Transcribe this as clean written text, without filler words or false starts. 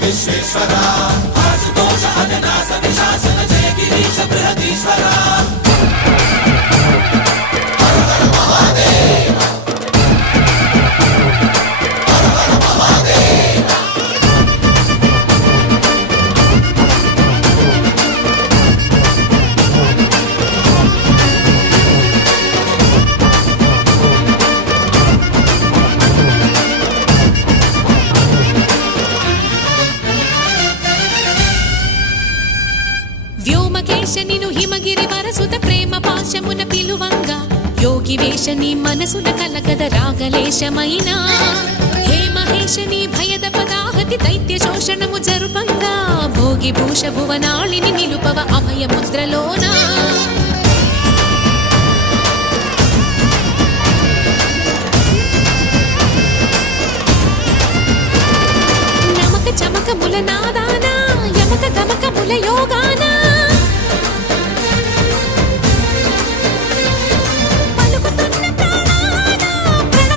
విశ్వేశ్వరా ఆశుతోష అజనాస విశాసన జయ గిరీశ బృహదీశ్వరా హర హర మహాదేవ హర హర మహాదేవ వ్యోమకేశనిను హిమగిరి వరసుత ప్రేమ పాశమున పిలువంగా యోగి వేషని మనసున కలకద రాగలేశమైనా హే మహేశని భయద పదాహతి దైత్య శోషణము జరుపంగా భోగి భూష భువనాళిని నిలుపవ అభయ ముద్రలోనా నమక చమకముల నాదానా యమక గమకముల యోగా